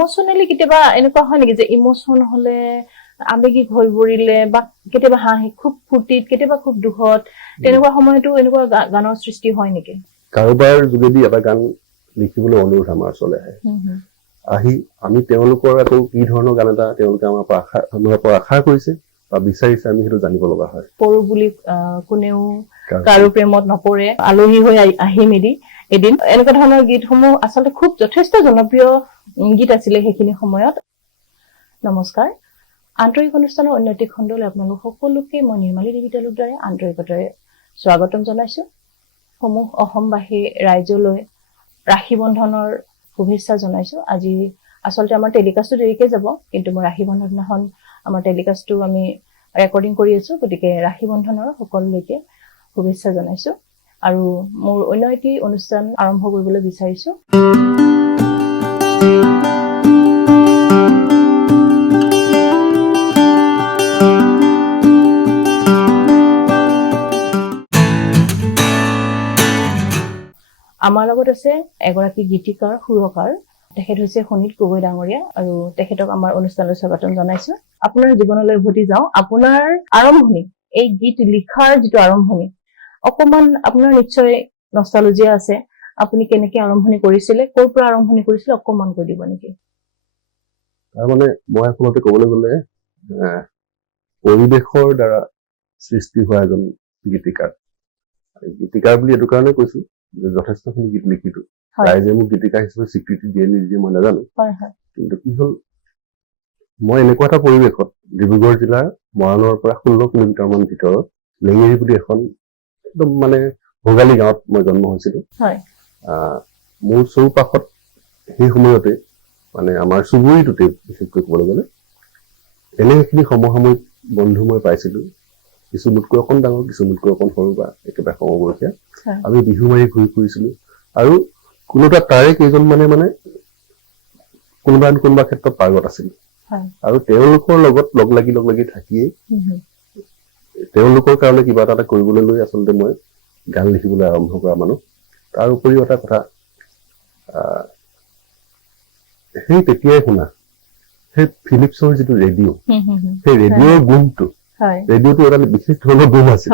ইমোশনেলি কেতিয়াবা এনেকুৱা হয় নেকি যে ইমোশন হলে আবেগিক হৈ পৰিলে বা কেতিয়াবা হাঁহি খুব ফূৰ্তিত কেতিয়াবা খুব দুখত তেনেকুৱা সময়তো এনেকুৱা গানৰ সৃষ্টি হয় নেকি? কাৰোবাৰ যোগেদি এটা গান লিখিবলৈ অনুৰোধ আমাৰ ওচৰলৈ আহে, আহি আমি তেওঁলোকৰ আকৌ কি ধৰণৰ গান এটা তেওঁলোকে আমাৰ পৰা আশা কৰিছে বা বিচাৰিছে আমি সেইটো জানিব লগা হয়। পৰো বুলি কোনেও কাৰো প্ৰেমত নপৰে, আলহী হৈ আহিম এদিন এনেকুৱা ধৰণৰ গীতসমূহ আচলতে খুব যথেষ্ট জনপ্ৰিয় গীত আছিলে সেইখিনি সময়ত। নমস্কাৰ, আন্তৰিক অনুষ্ঠানৰ উন্নতি খণ্ডলৈ আপোনালোক সকলোকে মই নিৰ্মালী দেৱী তালুকদাৰে আন্তৰিকতাৰে স্বাগতম জনাইছো। সমূহ অসমবাসী ৰাইজলৈ ৰাখী বন্ধনৰ শুভেচ্ছা জনাইছো। আজি আচলতে আমাৰ টেলিকাষ্টটো দেৰিকে যাব, কিন্তু মই ৰাখী বন্ধন দিনাখন আমাৰ টেলিকাষ্টটো আমি ৰেকৰ্ডিং কৰি আছো, গতিকে ৰাখী বন্ধনৰ সকলোলৈকে শুভেচ্ছা জনাইছো আৰু মোৰ অন্য এটি অনুষ্ঠান আৰম্ভ কৰিবলৈ বিচাৰিছো। আমাৰ লগত আছে এগৰাকী গীতিকাৰ সুৰকাৰ, তেখেত হৈছে শোণিত গগৈ ডাঙৰীয়া আৰু তেখেতক আমাৰ অনুষ্ঠানলৈ স্বাগতম জনাইছো। আপোনাৰ জীৱনলৈ উভতি যাওঁ, আপোনাৰ আৰম্ভণি এই গীত লিখাৰ যিটো আৰম্ভণি অকমান আপোনাৰ নিশ্চয় নষ্টালজিয়া আছে, আপুনি কেনেকে আৰম্ভণি কৰিছিলে, ক'ৰ পৰা আৰম্ভণি কৰিছিলে অকমান কৈ দিব নেকি? তাৰমানে মই আচলতে ক'বলৈ গ'লে পৰিৱেশৰ দ্বাৰা সৃষ্টি হোৱা এজন গীতিকাৰ বুলি এইটো কাৰণে কৈছো যে যথেষ্টখিনি গীত লিখিলো, ৰাইজে মোক গীতিকাৰ হিচাপে স্বীকৃতি দিয়ে নিদিয়ে মই নাজানো, কিন্তু কি হ'ল মই এনেকুৱা এটা পৰিৱেশত ডিব্ৰুগড় জিলাৰ মৰাণৰ পৰা 16 কিলোমিটাৰ মান ভিতৰত লেঙেৰী বুলি এখন একদম মানে ভোগালী গাঁৱত মই জন্ম হৈছিলো। মোৰ চৌপাশত সেই সময়তে মানে আমাৰ চুবুৰীটোতে বিশেষকৈ ক'বলৈ গ'লে এনেখিনি সমসাময়িক বন্ধু মই পাইছিলো, কিছু মোতকৈ অকণ ডাঙৰ, কিছু মোতকৈ অকণ সৰু বা একেবাৰে সমবয়সীয়া। আমি বিহু মাৰি ঘূৰি ফুৰিছিলো আৰু কোনোবা তাৰে কেইজন মানে কোনোবা ক্ষেত্ৰত পাৰ্গত আছিল আৰু তেওঁলোকৰ লগত লগ লাগি থাকিয়েই তেওঁলোকৰ কাৰণে কিবা এটা কৰিবলৈ লৈ আচলতে মই গান লিখিবলৈ আৰম্ভ কৰা মানুহ। তাৰ উপৰিও এটা কথা, সেই তেতিয়াই শুনা সেই ফিলিপছৰ যিটো ৰেডিঅ', সেই ৰেডিঅ'ৰ গুণটো, ৰেডিঅ'টো এটা বিশেষ ধৰণৰ গুণ আছিল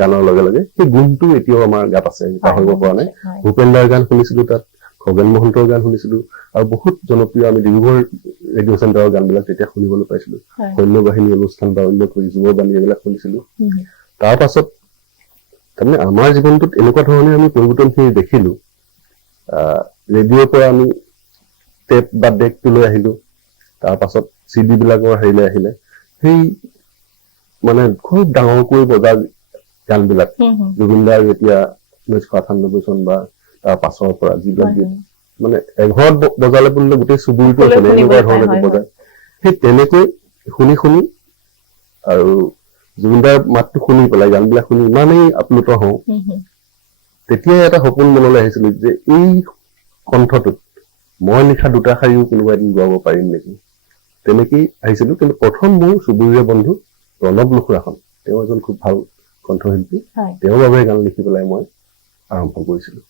গানৰ লগে লগে, সেই গুণটো এতিয়াও আমাৰ গাত আছে, পাহৰিব পৰা নাই। ভূপেন দাৰ গান শুনিছিলো, তাত খগেন মহন্তৰ গান শুনিছিলো আৰু বহুত জনপ্ৰিয় আমি ডিব্ৰুগড় ৰেডিঅ' চেণ্টাৰৰ গানবিলাক তেতিয়া শুনিবলৈ পাইছিলো। সৈন্য বাহিনী অনুষ্ঠান বা অন্য যুৱবাণী এইবিলাক শুনিছিলো। তাৰ পাছত তাৰমানে আমাৰ জীৱনটোত এনেকুৱা ধৰণে আমি পৰিৱৰ্তনখিনি দেখিলো। ৰেডিঅ'ৰ পৰা আমি টেপ বা ডেকটো লৈ আহিলো, তাৰ পাছত CD বিলাকৰ হেৰিলৈ আহিলে, সেই মানে খুব ডাঙৰকৈ বজা গানবিলাক জুবিন দাৰ যেতিয়া 1998 চন বা তাৰ পাছৰ পৰা যিবিলাক গীত মানে এঘৰত বজালে বুলিলে গোটেই চুবুৰীটো এনেকুৱা ধৰণে বজায়, সেই তেনেকৈ শুনি আৰু জুবিন দাৰ মাতটো শুনি পেলাই গানবিলাক শুনি ইমানেই আপ্লুত হওঁ, তেতিয়াই এটা সপোন মনলৈ আহিছিল যে এই কণ্ঠটোত মই লিখা দুটা শাৰীও কোনোবা এদিন গোৱাব পাৰিম নেকি। তেনেকেই আহিছিলো, কিন্তু প্ৰথম মোৰ চুবুৰীয়া বন্ধু প্ৰণৱ লুখুৰাখন, তেওঁ এজন খুব ভাল কণ্ঠশিল্পী, তেওঁৰ বাবে গান লিখি পেলাই মই আৰম্ভ কৰিছিলো।